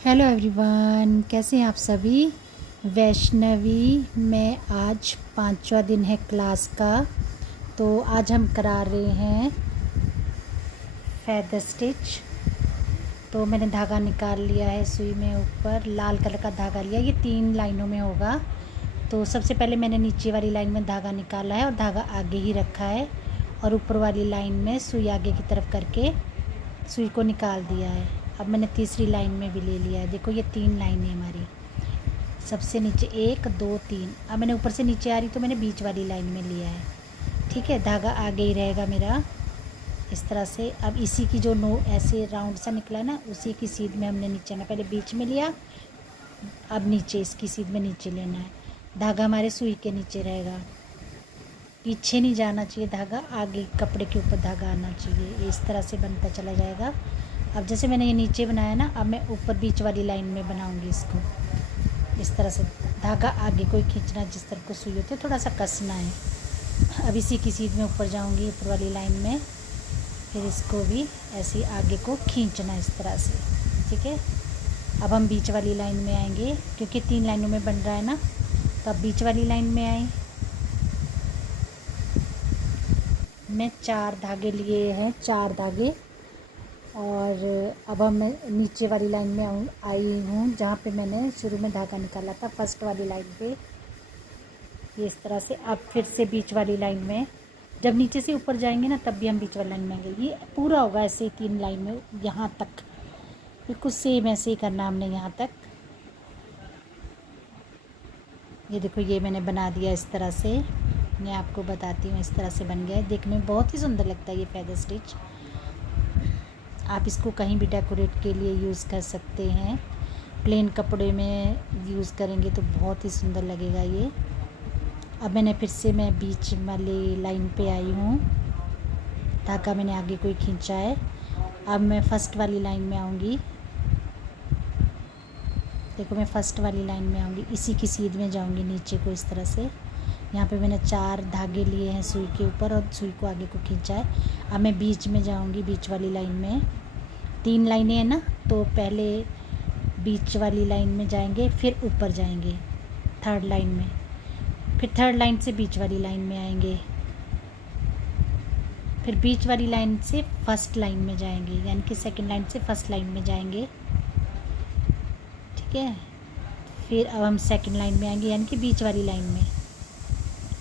Hello everyone, कैसे हैं आप सभी। वैष्णवी में आज 5वां दिन है क्लास का। तो आज हम करा रहे हैं फेदर स्टिच। तो मैंने धागा निकाल लिया है, सुई में ऊपर लाल कलर का धागा लिया। ये 3 लाइनों में होगा। तो सबसे पहले मैंने नीचे वाली लाइन में धागा निकाला है और धागा आगे ही रखा है, और ऊपर वाली लाइन में सुई आगे की तरफ करके सुई को निकाल दिया है। अब मैंने तीसरी लाइन में भी ले लिया है। देखो ये 3 लाइनें हमारी, सबसे नीचे 1 2 3। अब मैंने ऊपर से नीचे आ रही तो मैंने बीच वाली लाइन में लिया है। ठीक है, धागा आगे ही रहेगा मेरा इस तरह से। अब इसी की जो नो ऐसे राउंड सा निकला ना, उसी की सीध में हमने नीचे ना, पहले बीच में लिया, अब नीचे इसकी सीध में नीचे लेना है। धागा हमारे सुई के नीचे रहेगा, पीछे नहीं जाना चाहिए धागा, आगे कपड़े के ऊपर धागा आना चाहिए। इस तरह से बनता चला जाएगा। अब जैसे मैंने ये नीचे बनाया ना, अब मैं ऊपर बीच वाली लाइन में बनाऊंगी इसको। इस तरह से धागा आगे को ही खींचना, जिस तरह को सुई होती है थोड़ा सा कसना है। अब इसी की सीध में ऊपर जाऊंगी, ऊपर वाली लाइन में, फिर इसको भी ऐसे ही आगे को खींचना इस तरह से। ठीक है, अब हम बीच वाली लाइन में आएंगे, क्योंकि 3 लाइनों में बन रहा है ना। तो अब बीच वाली लाइन में आए, मैं 4 धागे लिए हैं, 4 धागे। और अब हम मैं नीचे वाली लाइन में आई हूँ, जहाँ पे मैंने शुरू में धागा निकाला था, फर्स्ट वाली लाइन पे। ये इस तरह से अब फिर से बीच वाली लाइन में, जब नीचे से ऊपर जाएंगे ना तब भी हम बीच वाली लाइन में आएंगे। ये पूरा होगा ऐसे ही 3 लाइन में, यहाँ तक बिल्कुल सेम ऐसे ही करना हमने यहाँ तक। ये देखो, ये मैंने बना दिया इस तरह से। मैं आपको बताती हूँ, इस तरह से बन गया है। देखने में बहुत ही सुंदर लगता है ये फेदर स्टिच। आप इसको कहीं भी डेकोरेट के लिए यूज़ कर सकते हैं। प्लेन कपड़े में यूज़ करेंगे तो बहुत ही सुंदर लगेगा ये। अब मैंने फिर से मैं बीच वाली लाइन पे आई हूँ, धागा मैंने आगे को ही खींचा है। अब मैं फर्स्ट वाली लाइन में आऊँगी। देखो, मैं फर्स्ट वाली लाइन में आऊँगी, इसी की सीध में जाऊँगी नीचे को इस तरह से। यहाँ पे मैंने 4 धागे लिए हैं सुई के ऊपर और सुई को आगे को खींचा है। अब मैं बीच में जाऊँगी, बीच वाली लाइन में। 3 लाइनें हैं ना, तो पहले बीच वाली लाइन में जाएंगे, फिर ऊपर जाएंगे 3rd लाइन में, फिर 3rd लाइन से बीच वाली लाइन में आएंगे, फिर बीच वाली लाइन से फर्स्ट लाइन में जाएंगे, यानी कि 2nd लाइन से फर्स्ट लाइन में जाएंगे। ठीक है, फिर अब हम 2nd लाइन में आएंगे, यानी कि बीच वाली लाइन में।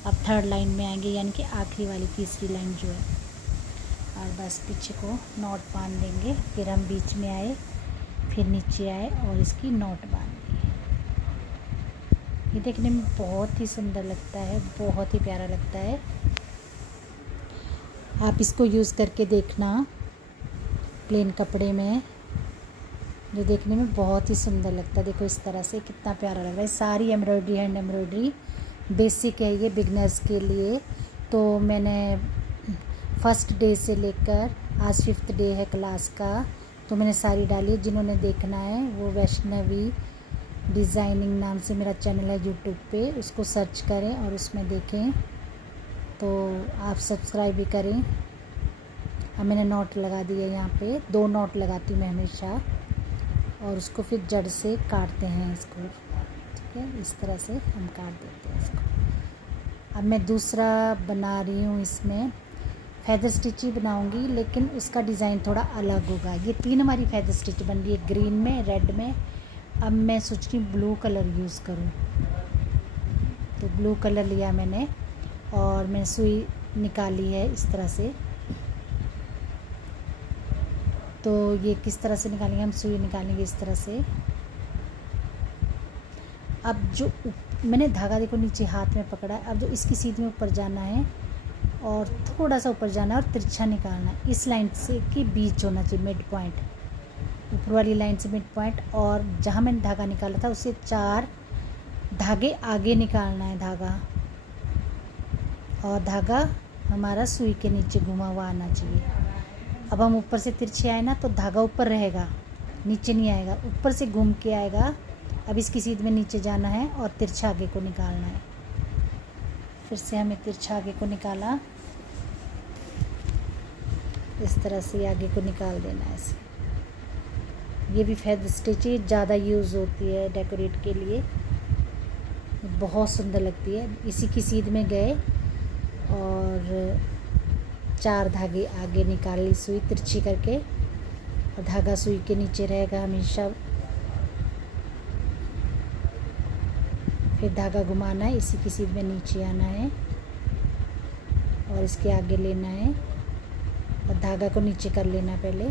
अब 3rd लाइन में आएंगे, यानी कि आखिरी वाली तीसरी लाइन जो है। और बस पीछे को नॉट बांध देंगे। फिर हम बीच में आए, फिर नीचे आए और इसकी नॉट बांध दी। ये देखने में बहुत ही सुंदर लगता है, बहुत ही प्यारा लगता है। आप इसको यूज़ करके देखना प्लेन कपड़े में, जो देखने में बहुत ही सुंदर लगता है। देखो इस तरह से कितना प्यारा लग रहा है। सारी एम्ब्रॉयडरी, हैंड एम्ब्रॉयडरी बेसिक है ये बिगनर्स के लिए। तो मैंने फर्स्ट डे से लेकर आज 5th डे है क्लास का, तो मैंने सारी डाली। जिन्होंने देखना है वो वैष्णवी डिज़ाइनिंग नाम से मेरा चैनल है यूट्यूब पे, उसको सर्च करें और उसमें देखें। तो आप सब्सक्राइब भी करें। अब मैंने नॉट लगा दी है, यहाँ पे 2 नॉट लगाती हूँ मैं हमेशा, और उसको फिर जड़ से काटते हैं इसको। ठीक है, इस तरह से हम काट देते हैं इसको। अब मैं दूसरा बना रही हूँ, इसमें फेदर स्टिच ही बनाऊंगी, लेकिन उसका डिज़ाइन थोड़ा अलग होगा। ये 3 हमारी फेदर स्टिच बन रही है, ग्रीन में, रेड में। अब मैं सोच रही हूँ ब्लू कलर यूज़ करूँ, तो ब्लू कलर लिया मैंने और मैं सुई निकाली है इस तरह से। तो ये किस तरह से निकालेंगे, हम सुई निकालेंगे इस तरह से। अब जो मैंने धागा देखो नीचे हाथ में पकड़ा है, अब जो इसकी सीध में ऊपर जाना है और थोड़ा सा ऊपर जाना है और तिरछा निकालना है। इस लाइन से कि बीच होना चाहिए, मिड पॉइंट, ऊपर वाली लाइन से मिड पॉइंट। और जहाँ मैंने धागा निकाला था उससे 4 धागे आगे निकालना है धागा, और धागा हमारा सुई के नीचे घुमा हुआ आना चाहिए। अब हम ऊपर से तिरछे आए ना, तो धागा ऊपर रहेगा, नीचे नहीं आएगा, ऊपर से घूम के आएगा। अब इसकी सीध में नीचे जाना है और तिरछा आगे को निकालना है। फिर से हमें तिरछा आगे को निकाला, इस तरह से आगे को निकाल देना है ऐसे। ये भी फेदर स्टिच ज़्यादा यूज़ होती है डेकोरेट के लिए, बहुत सुंदर लगती है। इसी की सीध में गए और 4 धागे आगे निकाल ली सुई तिरछी करके, और धागा सुई के नीचे रहेगा हमेशा। फिर धागा घुमाना है, इसी की सीध में नीचे आना है और इसके आगे लेना है और धागा को नीचे कर लेना पहले।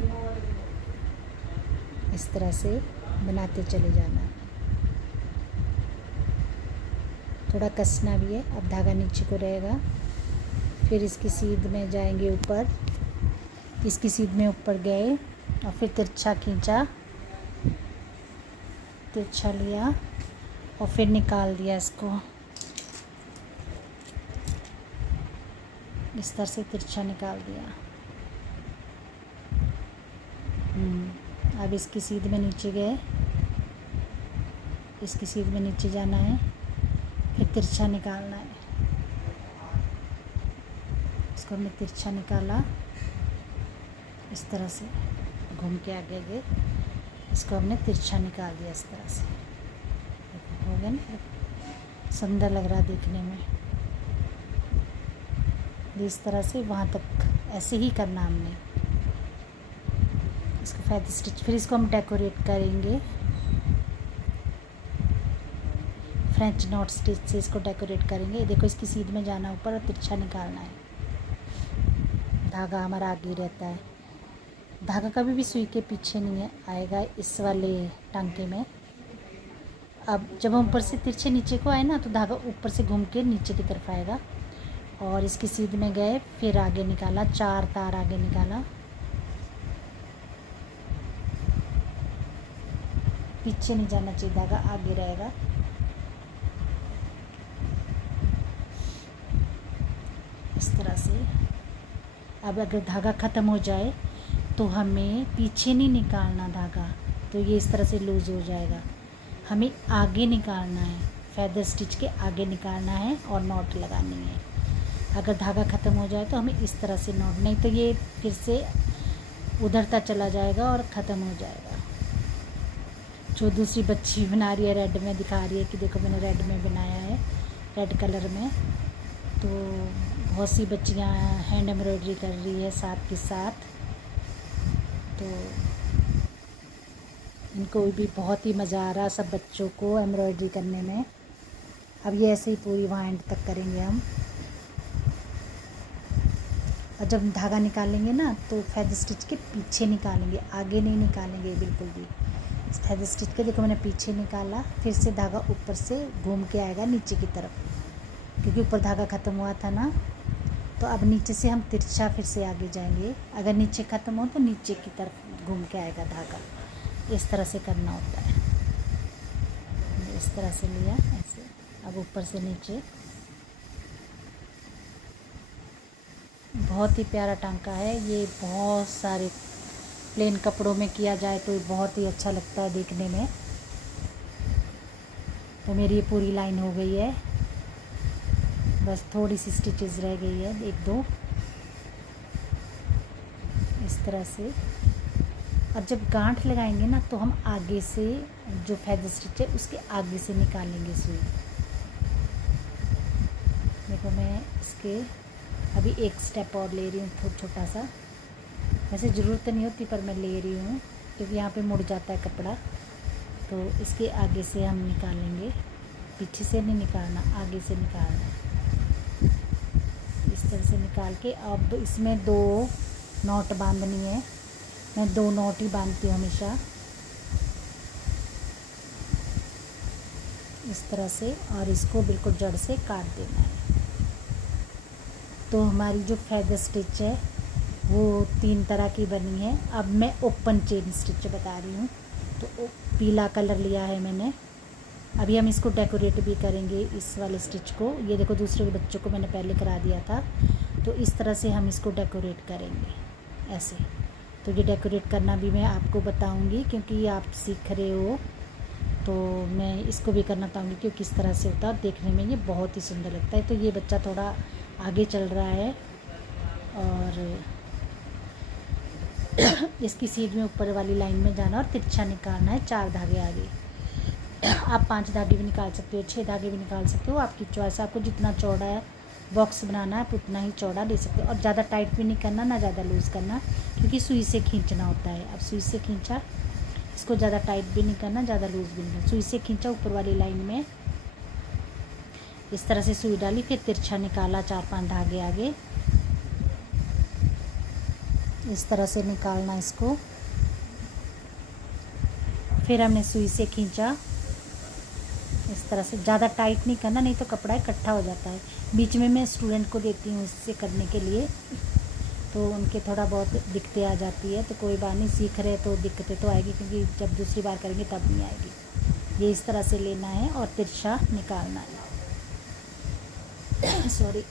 इस तरह से बनाते चले जाना है, थोड़ा कसना भी है। अब धागा नीचे को रहेगा, फिर इसकी सीध में जाएंगे ऊपर, इसकी सीध में ऊपर गए और फिर तिरछा खींचा, तिरछा लिया और फिर निकाल दिया इसको। इस तरह से तिरछा निकाल दिया। अब इसकी सीध में नीचे गए, इसकी सीध में नीचे जाना है, फिर तिरछा निकालना है। इसको हमने तिरछा निकाला इस तरह से, घूम के आगे गए, इसको हमने तिरछा निकाल दिया इस तरह से। हो गया ना, सुंदर लग रहा देखने में। इस तरह से वहाँ तक ऐसे ही करना हमने इसको फेदर स्टिच। फिर इसको हम डेकोरेट करेंगे फ्रेंच नॉट स्टिच से, इसको डेकोरेट करेंगे। देखो इसकी सीध में जाना ऊपर और तिरछा निकालना है। धागा हमारा आगे रहता है, धागा कभी भी सुई के पीछे नहीं है आएगा इस वाले टांके में। अब जब हम ऊपर से तिरछे नीचे को आए ना, तो धागा ऊपर से घूम के नीचे की तरफ आएगा और इसकी सीध में गए, फिर आगे निकाला, 4 तार आगे निकाला, पीछे नहीं जाना चाहिए, धागा आगे रहेगा। इस तरह से। अब अगर धागा ख़त्म हो जाए तो हमें पीछे नहीं निकालना धागा, तो ये इस तरह से लूज़ हो जाएगा। हमें आगे निकालना है, फेदर स्टिच के आगे निकालना है और नॉट लगानी है। अगर धागा ख़त्म हो जाए तो हमें इस तरह से नॉट, नहीं तो ये फिर से उधरता चला जाएगा और ख़त्म हो जाएगा। जो दूसरी बच्ची बना रही है रेड में, दिखा रही है कि देखो मैंने रेड में बनाया है, रेड कलर में। तो बहुत सी बच्चियाँ हैंड एम्ब्रॉयडरी कर रही है साथ के साथ, तो इनको भी बहुत ही मज़ा आ रहा सब बच्चों को एम्ब्रॉयडरी करने में। अब ये ऐसे ही पूरी वहाँ एंड तक करेंगे हम। और जब धागा निकालेंगे ना, तो फेदर स्टिच के पीछे निकालेंगे, आगे नहीं निकालेंगे बिल्कुल भी। फेदर स्टिच के देखो मैंने पीछे निकाला, फिर से धागा ऊपर से घूम के आएगा नीचे की तरफ, क्योंकि ऊपर धागा ख़त्म हुआ था ना। तो अब नीचे से हम तिरछा फिर से आगे जाएंगे, अगर नीचे ख़त्म हो तो नीचे की तरफ घूम के आएगा धागा। इस तरह से करना होता है। इस तरह से लिया ऐसे, अब ऊपर से नीचे। बहुत ही प्यारा टांका है ये, बहुत सारे प्लेन कपड़ों में किया जाए तो बहुत ही अच्छा लगता है देखने में। तो मेरी ये पूरी लाइन हो गई है, बस थोड़ी सी स्टिचेस रह गई है, 1-2 इस तरह से। और जब गांठ लगाएंगे ना, तो हम आगे से जो फेदर स्टिच है उसके आगे से निकालेंगे सुई। देखो मैं इसके अभी एक स्टेप और ले रही हूँ, छोटा सा। वैसे ज़रूरत तो नहीं होती पर मैं ले रही हूँ, क्योंकि यहाँ पे मुड़ जाता है कपड़ा। तो इसके आगे से हम निकालेंगे, पीछे से नहीं निकालना, आगे से निकालना है। इस तरह से निकाल के अब इसमें 2 नॉट बांधनी है। मैं 2 नॉट ही बांधती हूँ हमेशा, इस तरह से। और इसको बिल्कुल जड़ से काट देना है। तो हमारी जो फेदर स्टिच है वो 3 तरह की बनी है। अब मैं ओपन चेन स्टिच बता रही हूँ। तो पीला कलर लिया है मैंने। अभी हम इसको डेकोरेट भी करेंगे इस वाले स्टिच को। ये देखो दूसरे बच्चों को मैंने पहले करा दिया था, तो इस तरह से हम इसको डेकोरेट करेंगे ऐसे। तो ये डेकोरेट करना भी मैं आपको बताऊंगी, क्योंकि आप सीख रहे हो तो मैं इसको भी करना चाहूँगी कि किस तरह से होता है। देखने में ये बहुत ही सुंदर लगता है। तो ये बच्चा थोड़ा आगे चल रहा है और इसकी सीध में ऊपर वाली लाइन में जाना और तिरछा निकालना है 4 धागे आगे। आप 5 धागे भी निकाल सकते हो, 6 धागे भी निकाल सकते हो, आपकी चॉइस। आपको जितना चौड़ा है बॉक्स बनाना है आप उतना ही चौड़ा ले सकते हो। और ज़्यादा टाइट भी नहीं करना, ना ज़्यादा लूज़ करना, क्योंकि सुई से खींचना होता है। अब सुई से खींचा, इसको ज़्यादा टाइट भी नहीं करना, ज़्यादा लूज़ भी नहीं करना। सुई से खींचा ऊपर वाली लाइन में, इस तरह से सुई डाली, फिर तिरछा निकाला 4-5 धागे आगे, इस तरह से निकालना इसको। फिर हमने सुई से खींचा इस तरह से। ज़्यादा टाइट नहीं करना, नहीं तो कपड़ा इकट्ठा हो जाता है। बीच में मैं स्टूडेंट को देती हूँ इससे करने के लिए, तो उनके थोड़ा बहुत दिक्कतें आ जाती है, तो कोई बात नहीं, सीख रहे तो दिक्कतें तो आएगी, क्योंकि जब दूसरी बार करेंगे तब नहीं आएगी। ये इस तरह से लेना है और तिरछा निकालना है। सॉरी।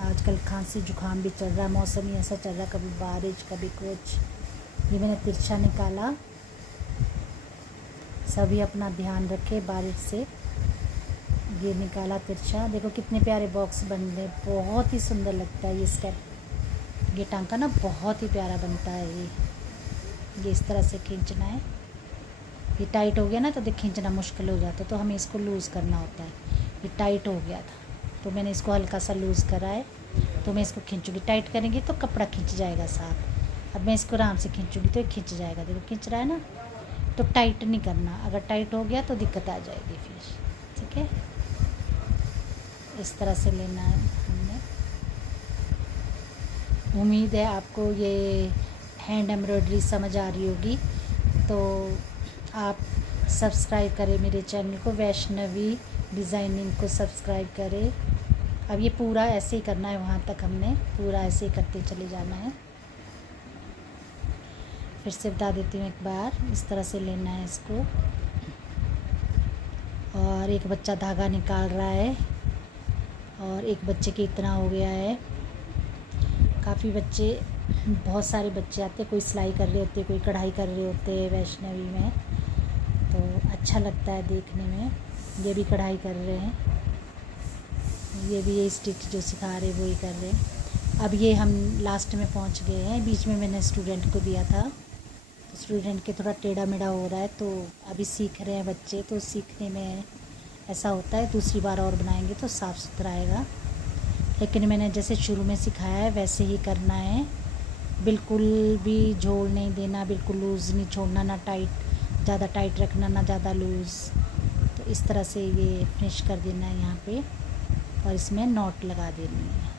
आजकल खांसी जुकाम भी चल रहा है, मौसम ही ऐसा चल रहा है, कभी बारिश कभी कुछ। ये मैंने तिरछा निकाला। सभी अपना ध्यान रखें बारिश से। ये निकाला तिरछा। देखो कितने प्यारे बॉक्स बन रहे, बहुत ही सुंदर लगता है ये स्टेप। ये टांका ना बहुत ही प्यारा बनता है। ये इस तरह से खींचना है। ये टाइट हो गया ना तो देख खींचना मुश्किल हो जाता है, तो हमें इसको लूज़ करना होता है। ये टाइट हो गया था तो मैंने इसको हल्का सा लूज़ करा है, तो मैं इसको खींचूँगी। टाइट करेंगे तो कपड़ा खींच जाएगा साथ। अब मैं इसको आराम से खींचूँगी तो ये खींच जाएगा। देखो खींच रहा है ना, तो टाइट नहीं करना। अगर टाइट हो गया तो दिक्कत आ जाएगी फिर। ठीक है, इस तरह से लेना है हमने। उम्मीद है आपको ये हैंड एम्ब्रॉयडरी समझ आ रही होगी। तो आप सब्सक्राइब करें मेरे चैनल को, वैष्णवी डिज़ाइनिंग को सब्सक्राइब करें। अब ये पूरा ऐसे ही करना है, वहाँ तक हमने पूरा ऐसे ही करते चले जाना है। फिर से बता देती हूँ एक बार, इस तरह से लेना है इसको। और एक बच्चा धागा निकाल रहा है, और एक बच्चे के इतना हो गया है। काफ़ी बच्चे, बहुत सारे बच्चे आते हैं, कोई सिलाई कर रहे होते, कोई कढ़ाई कर रहे होते हैं वैष्णवी में, तो अच्छा लगता है देखने में। ये भी कढ़ाई कर रहे हैं, ये भी ये स्टिच जो सिखा रहे वो ही कर रहे हैं। अब ये हम लास्ट में पहुंच गए हैं। बीच में मैंने स्टूडेंट को दिया था, तो स्टूडेंट के थोड़ा टेढ़ा मेढ़ा हो रहा है, तो अभी सीख रहे हैं बच्चे, तो सीखने में ऐसा होता है। दूसरी बार और बनाएंगे तो साफ़ सुथरा आएगा। लेकिन मैंने जैसे शुरू में सिखाया है वैसे ही करना है। बिल्कुल भी झोल नहीं देना, बिल्कुल लूज़ नहीं छोड़ना, ना टाइट, ज़्यादा टाइट रखना ना ज़्यादा लूज़। तो इस तरह से ये फिनिश कर देना है यहाँ पे, और इसमें नॉट लगा देनी है।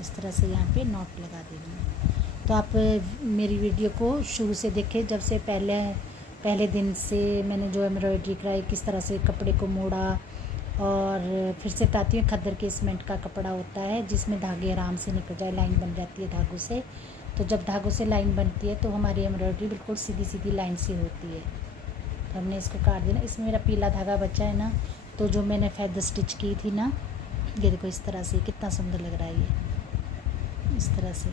इस तरह से यहाँ पे नॉट लगा देनी है। तो आप मेरी वीडियो को शुरू से देखें, जब से पहले दिन से मैंने जो एम्ब्रॉयडरी कराई, किस तरह से कपड़े को मोड़ा। और फिर से बताती हूँ, खद्दर के सीमेंट का कपड़ा होता है जिसमें धागे आराम से निकल जाए, लाइन बन जाती है धागों से। तो जब धागों से लाइन बनती है तो हमारी एम्ब्रॉयडरी बिल्कुल सीधी सीधी लाइन से होती है। तो हमने इसको काट देना। इसमें मेरा पीला धागा बचा है ना, तो जो मैंने फेदर स्टिच की थी ना, ये देखो इस तरह से कितना सुंदर लग रहा है ये। इस तरह से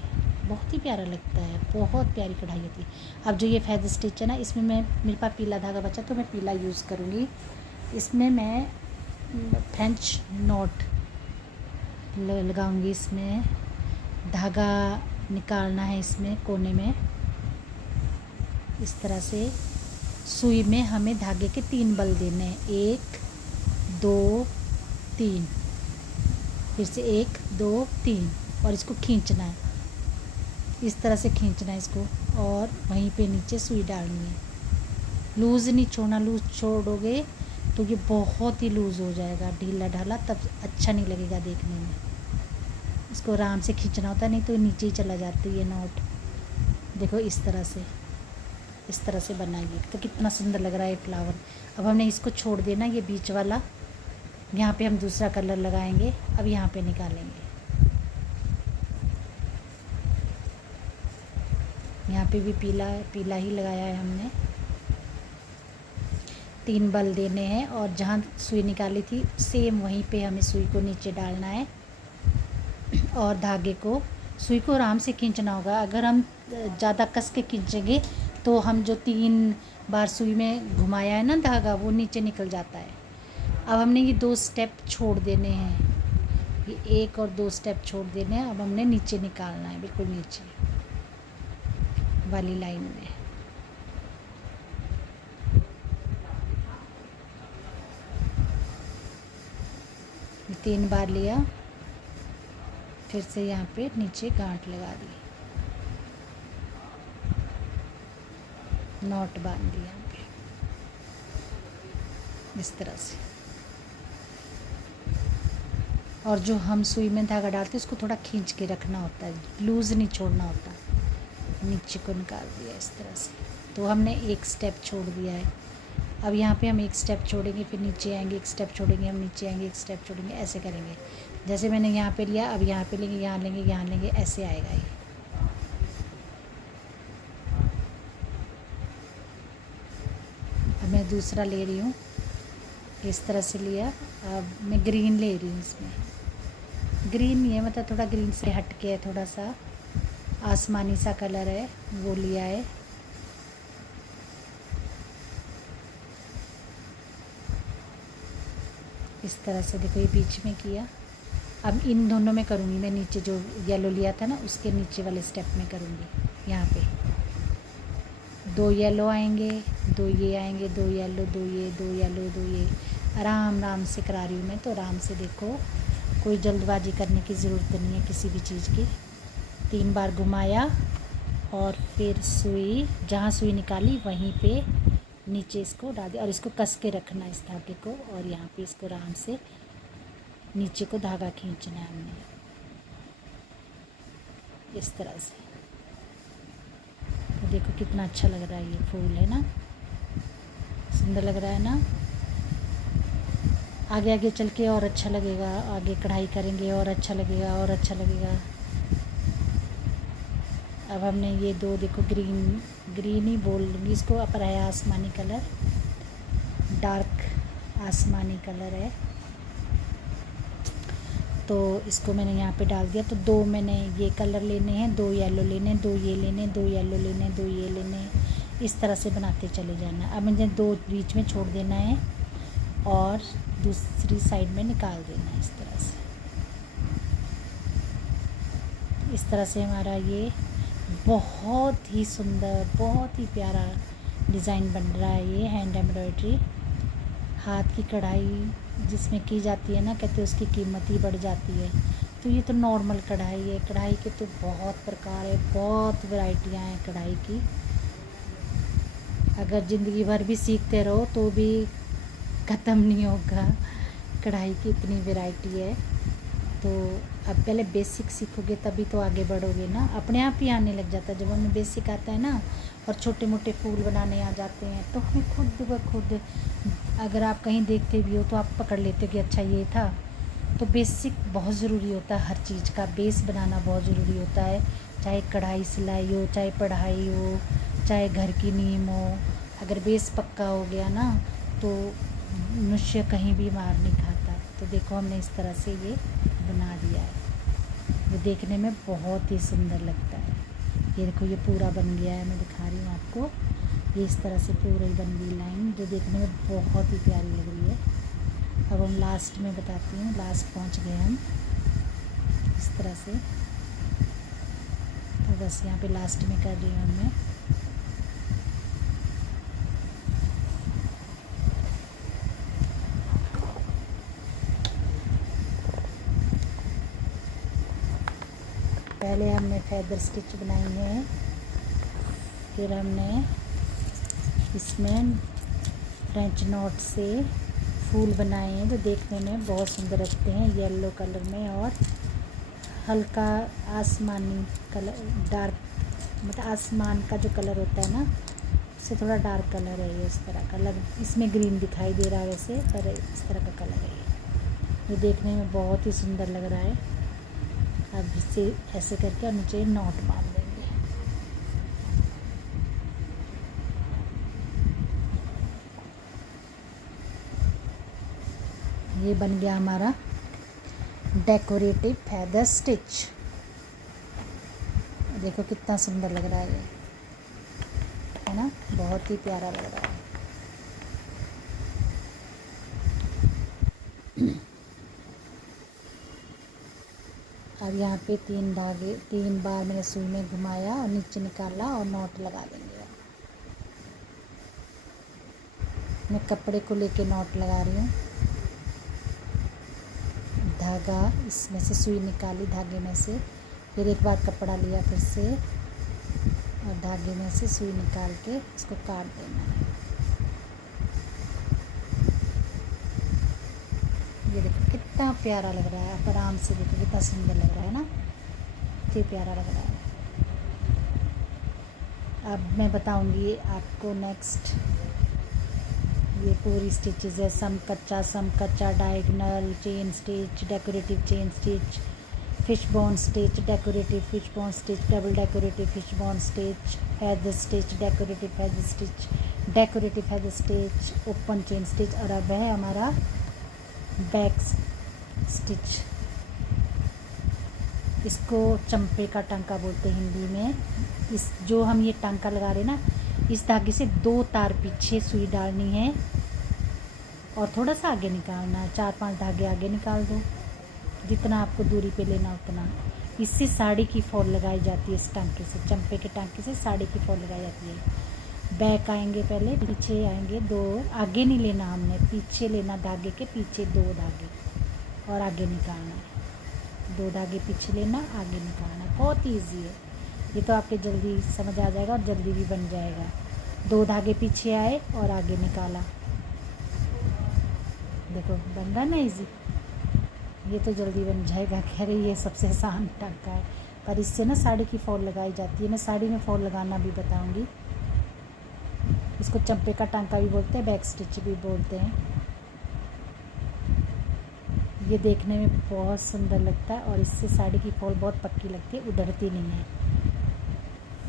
बहुत ही प्यारा लगता है, बहुत प्यारी कढ़ाई होती है। अब जो ये फेदर स्टिच है ना, इसमें मेरे पास पीला धागा बचा, तो मैं पीला यूज़ करूँगी। इसमें मैं फ्रेंच नॉट लगाऊंगी। इसमें धागा निकालना है, इसमें कोने में इस तरह से। सुई में हमें धागे के 3 बल देने हैं, 1 2 3, फिर से 1 2 3, और इसको खींचना है। इस तरह से खींचना है इसको, और वहीं पे नीचे सुई डालनी है। लूज़ नहीं छोड़ना, लूज़ छोड़ोगे तो ये बहुत ही लूज़ हो जाएगा, ढीला ढाला, तब अच्छा नहीं लगेगा देखने में। इसको आराम से खींचना होता है, नहीं तो नीचे ही चला जाती है नॉट। देखो इस तरह से बनाइए, तो कितना सुंदर लग रहा है फ्लावर। अब हमने इसको छोड़ देना, ये बीच वाला, यहाँ पे हम दूसरा कलर लगाएंगे। अब यहाँ पे निकालेंगे, यहाँ पे भी पीला ही लगाया है हमने। 3 बल देने हैं, और जहाँ सुई निकाली थी सेम वहीं पे हमें सुई को नीचे डालना है, और धागे को, सुई को आराम से खींचना होगा। अगर हम ज़्यादा कस के खींचेंगे तो हम जो 3 बार सुई में घुमाया है ना धागा, वो नीचे निकल जाता है। अब हमने ये 2 स्टेप छोड़ देने हैं, ये 1 और 2 स्टेप छोड़ देने हैं। अब हमने नीचे निकालना है, बिल्कुल नीचे वाली लाइन में। ये 3 बार लिया, फिर से यहाँ पे नीचे गांठ लगा दी, नॉट बांध दी यहाँ पे इस तरह से। और जो हम सुई में धागा डालते हैं उसको थोड़ा खींच के रखना होता है, लूज़ नहीं छोड़ना होता। नीचे को निकाल दिया इस तरह से। तो हमने 1 स्टेप छोड़ दिया है। अब यहाँ पे हम 1 स्टेप छोड़ेंगे, फिर नीचे आएंगे, 1 स्टेप छोड़ेंगे, हम नीचे आएंगे, 1 स्टेप छोड़ेंगे, ऐसे करेंगे। जैसे मैंने यहाँ पे लिया, अब यहाँ पे लेंगे, यहाँ लेंगे, यहाँ लेंगे, ऐसे आएगा ये। अब मैं दूसरा ले रही हूँ, इस तरह से लिया। अब मैं ग्रीन ले रही हूँ, इसमें ग्रीन नहीं है, मतलब थोड़ा ग्रीन से हट के है, थोड़ा सा आसमानी सा कलर है, वो लिया है। इस तरह से देखो, ये बीच में किया। अब इन दोनों में करूँगी मैं, नीचे जो येलो लिया था ना उसके नीचे वाले स्टेप में करूँगी। यहाँ पे 2 येलो आएंगे, 2 ये आएंगे, 2 येलो, 2 ये, 2 येलो, 2 ये। आराम से करा रही हूँ मैं, तो आराम से देखो, कोई जल्दबाजी करने की ज़रूरत नहीं है किसी भी चीज़ की। 3 बार घुमाया और फिर सुई, जहाँ सुई निकाली वहीं पे नीचे इसको डाल दिया, और इसको कस के रखना इस धागे को, और यहाँ पे इसको आराम से नीचे को धागा खींचना है हमने इस तरह से। तो देखो कितना अच्छा लग रहा है, ये फूल है ना, सुंदर लग रहा है ना। आगे आगे चल के और अच्छा लगेगा, आगे कढ़ाई करेंगे और अच्छा लगेगा, और अच्छा लगेगा। अब हमने ये 2 देखो, ग्रीन ही बोल लूँगी इसको, पर है आसमानी कलर, डार्क आसमानी कलर है। तो इसको मैंने यहाँ पे डाल दिया। तो 2 मैंने ये कलर लेने हैं, 2 येलो लेने, 2 ये लेने, 2 येलो लेने, 2 ये लेने, इस तरह से बनाते चले जाना। अब मुझे 2 बीच में छोड़ देना है और दूसरी साइड में निकाल देना है इस तरह से। इस तरह से हमारा ये बहुत ही सुंदर, बहुत ही प्यारा डिज़ाइन बन रहा है। ये हैंड एम्ब्रॉयडरी, हाथ की कढ़ाई जिसमें की जाती है ना, कहते हैं उसकी कीमत ही बढ़ जाती है। तो ये तो नॉर्मल कढ़ाई है, कढ़ाई के तो बहुत प्रकार है, बहुत वैरायटियाँ हैं कढ़ाई की। अगर ज़िंदगी भर भी सीखते रहो तो भी ख़त्म नहीं होगा, कढ़ाई की इतनी वैरायटी है। तो अब पहले बेसिक सीखोगे तभी तो आगे बढ़ोगे ना, अपने आप ही आने लग जाता है। जब हमें बेसिक आता है ना और छोटे मोटे फूल बनाने आ जाते हैं, तो हमें खुद ब खुद, अगर आप कहीं देखते भी हो तो आप पकड़ लेते हो कि अच्छा ये था। तो बेसिक बहुत ज़रूरी होता है, हर चीज़ का बेस बनाना बहुत ज़रूरी होता है। चाहे कढ़ाई सिलाई हो, चाहे पढ़ाई हो, चाहे घर की नींव हो, अगर बेस पक्का हो गया ना तो मनुष्य कहीं भी मार नहीं खाता। तो देखो हमने इस तरह से ये बना दिया है, वो देखने में बहुत ही सुंदर लगता है। ये देखो ये पूरा बन गया है, मैं दिखा रही हूँ आपको। ये इस तरह से पूरी बन गई लाइन, जो देखने में बहुत ही प्यारी लग रही है। अब हम लास्ट में बताती हूँ, लास्ट पहुँच गए हम इस तरह से। तो बस यहाँ पे लास्ट में कर रही हूँ मैं। पहले हमने फेदर स्टिच बनाई है, फिर हमने इसमें फ्रेंच नॉट से फूल बनाए हैं जो देखने में बहुत सुंदर लगते हैं, येलो कलर में और हल्का आसमानी कलर, डार्क मतलब आसमान का जो कलर होता है ना उससे थोड़ा डार्क कलर है ये, इस तरह का इसमें ग्रीन दिखाई दे रहा है वैसे, पर इस तरह का कलर है ये, जो देखने में बहुत ही सुंदर लग रहा है। अब इसे ऐसे करके और नीचे नॉट बांध देंगे। ये बन गया हमारा डेकोरेटिव फेदर स्टिच। देखो कितना सुंदर लग रहा है ये, है ना, बहुत ही प्यारा लग रहा है। अब यहाँ पे 3 बार मैंने सुई में घुमाया और नीचे निकाला और नॉट लगा देंगे। मैं कपड़े को लेके नॉट लगा रही हूँ। धागा इसमें से सुई निकाली धागे में से, फिर एक बार कपड़ा लिया फिर से और धागे में से सुई निकाल के इसको काट देना है। ये देखो कितना प्यारा लग रहा है, आप आराम से देखो कितना सुंदर लग रहा है ना, कितना प्यारा लग रहा है। अब मैं बताऊंगी आपको नेक्स्ट। ये पूरी स्टिचेस है, सम कच्चा, diagonal, chain stitch, decorative chain stitch, fish bone stitch, decorative fish bone stitch, double decorative fish bone stitch, feather stitch, decorative feather stitch, decorative feather stitch, open chain stitch. और अब है हमारा back stitch. इसको चंपे का टांका बोलते हैं हिंदी में। इस जो हम ये टांका लगा रहे हैं ना, इस धागे से 2 तार पीछे सुई डालनी है और थोड़ा सा आगे निकालना है। 4-5 धागे आगे निकाल दो, जितना आपको दूरी पे लेना उतना। इससे साड़ी की फॉल लगाई जाती है। इस टांके से, चंपे के टांके से साड़ी की फॉल लगाई जाती है। बैक आएंगे, पहले पीछे आएंगे 2, आगे नहीं लेना हमने, पीछे लेना, धागे के पीछे 2 धागे और आगे निकालना है। 2 धागे पीछे लेना, आगे निकालना। बहुत ईजी है ये, तो आपके जल्दी समझ आ जाएगा और जल्दी भी बन जाएगा। 2 धागे पीछे आए और आगे निकाला, देखो बन रहा ना ईजी। ये तो जल्दी बन जाएगा। कह रही ये सबसे आसान टांका है, पर इससे ना साड़ी की फॉल लगाई जाती है। मैं साड़ी में फॉल लगाना भी बताऊंगी। इसको चंपे का टांका भी बोलते हैं, बैक स्टिच भी बोलते हैं। ये देखने में बहुत सुंदर लगता है और इससे साड़ी की फॉल बहुत पक्की लगती है, उधड़ती नहीं है।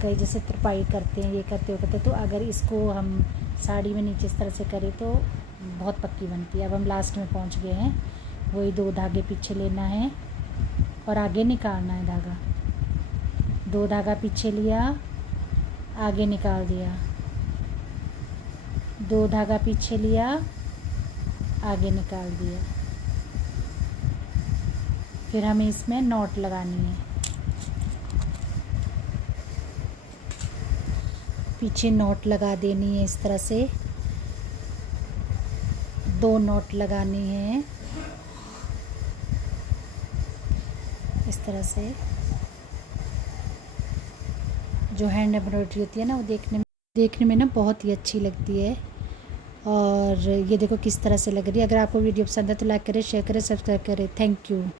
कई जैसे तुरपाई करते हैं, ये करते हो तो अगर इसको हम साड़ी में नीचे इस तरह से करें तो बहुत पक्की बनती है। अब हम लास्ट में पहुंच गए हैं। वही 2 धागे पीछे लेना है और आगे निकालना है धागा। 2 धागा पीछे लिया, आगे निकाल दिया, 2 धागा पीछे लिया, आगे निकाल दिया। फिर हमें इसमें नॉट लगानी है। पीछे नॉट लगा देनी है इस तरह से, 2 नॉट लगानी है इस तरह से। जो हैंड एम्ब्रॉयडरी होती है ना, वो देखने में ना बहुत ही अच्छी लगती है। और ये देखो किस तरह से लग रही है। अगर आपको वीडियो पसंद है तो लाइक करें, शेयर करें, सब्सक्राइब करें। Thank you.